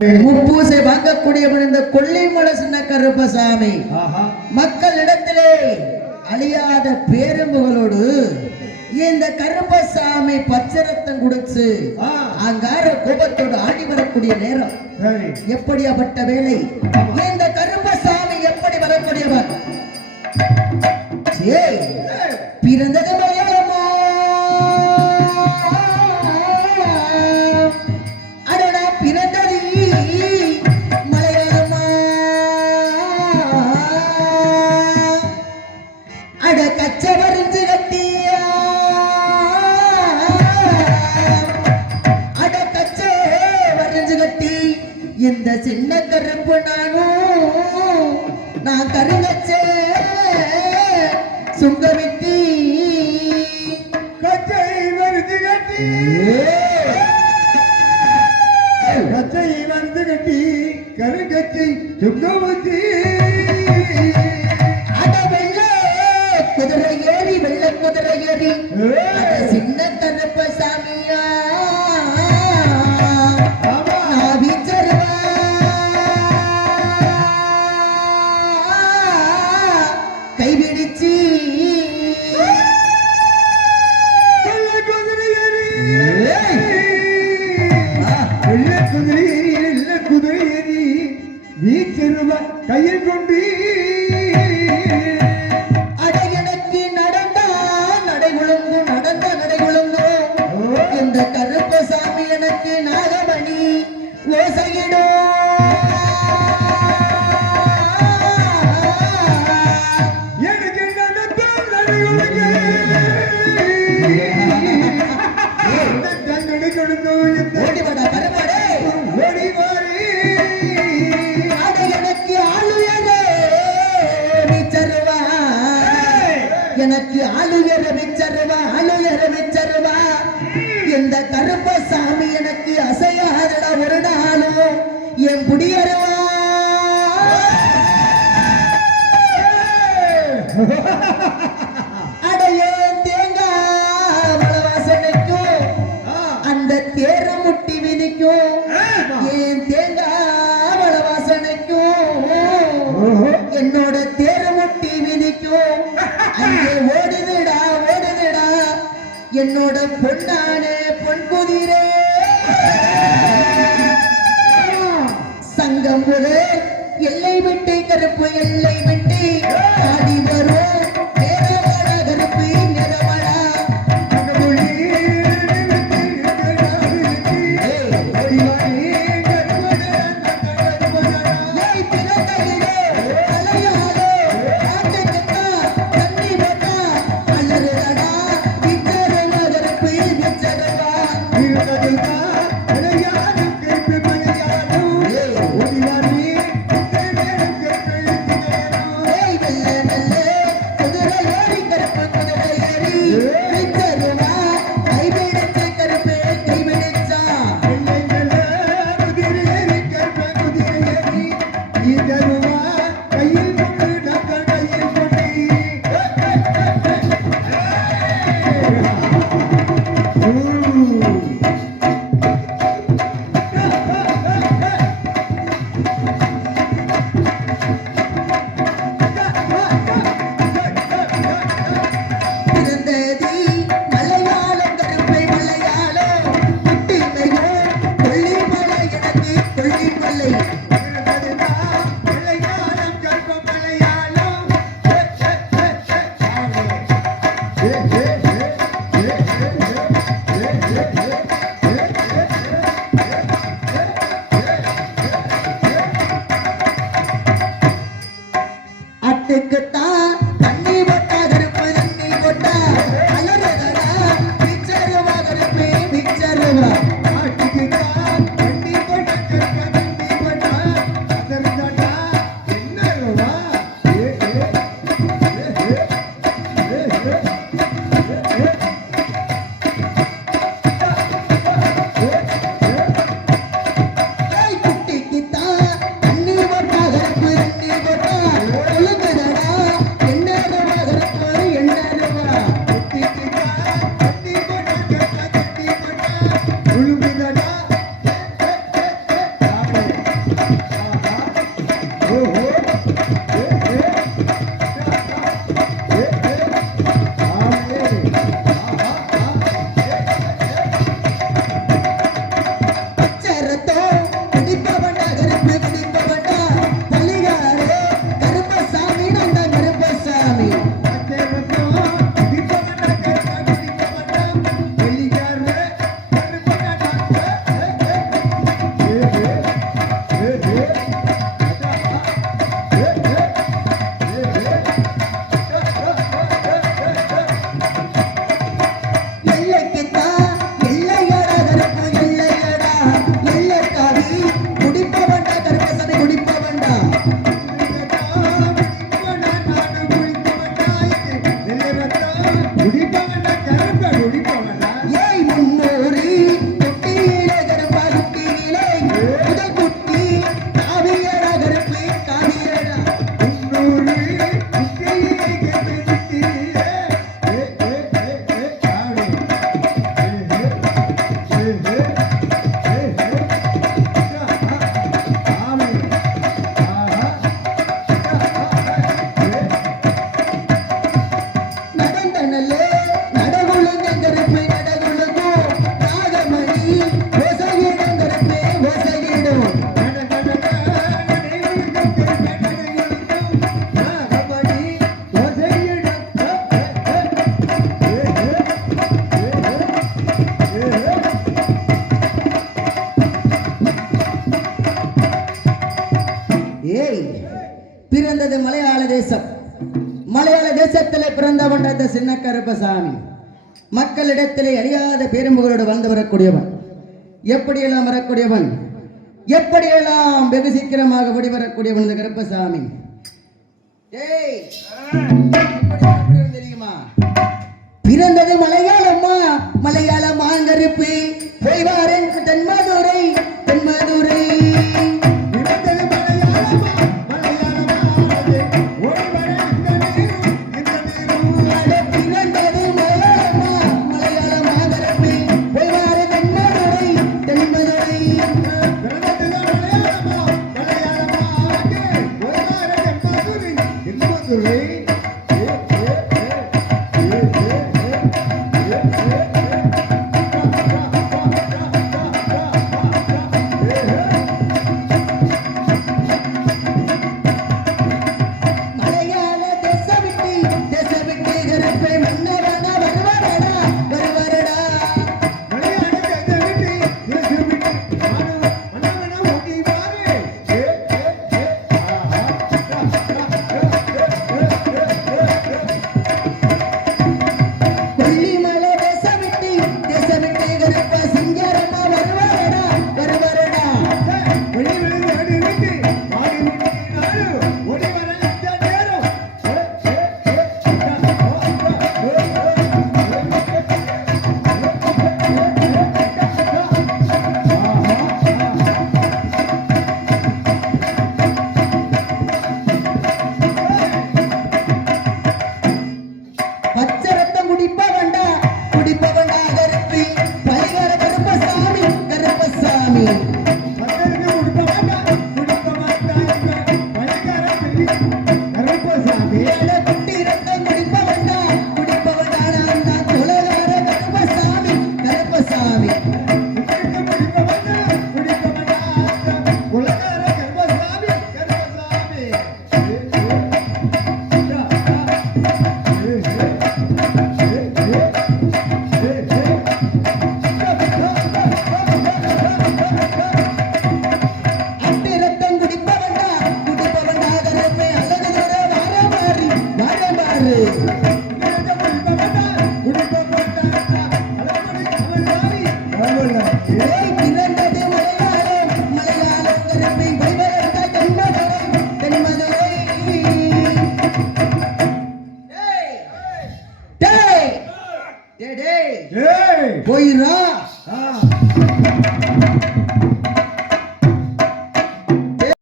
முப்பூசை வாங்கக்கூடியவன் இந்த கொல்லிமலை சின்ன கருப்பசாமி மக்களிடத்திலே அழியாத பேரும்புகளோடு இந்த கருப்பசாமி பச்சரத்தம் குடிச்சு அங்கார கோபத்தோடு ஆடி வரக்கூடிய நேரம். எப்படியாப்பட்ட வேலை இந்த கரு அட கச்சவரின் சிகத்தியா அட கச்சவரின் சிகத்தி இந்த சின்ன கருப்பு நானும் நான் கருங்கச்சே சுங்கவித்தி கச்சை வருது கட்டி கச்சை வருது கட்டி கருங்கச்சை சுங்கவத்தி வீச்சிருவ கையில் கொண்டீர். என்னோட பொண்ணான பொன்குதிரே சங்கம் ஒரு எல்லை விட்டு கருப்பு எல்லை விட்டு ஆடி வரும். பிறந்தது மலையாள தேசம். மலையாள தேசத்திலே பிறந்தவன் அந்த சின்ன மக்களிடத்திலே அறியாத பேரும்புகளோடு வந்து வரக்கூடியவன். எப்படியெல்லாம் வரக்கூடியவன்? எப்படியெல்லாம் வெகு சீக்கிரமாக வெளிவரக்கூடியவன் கருப்பசாமி? தெரியுமா? பிறந்தது மலையாளம்மா மலையாள மாங்கருப்பு போய்வாரே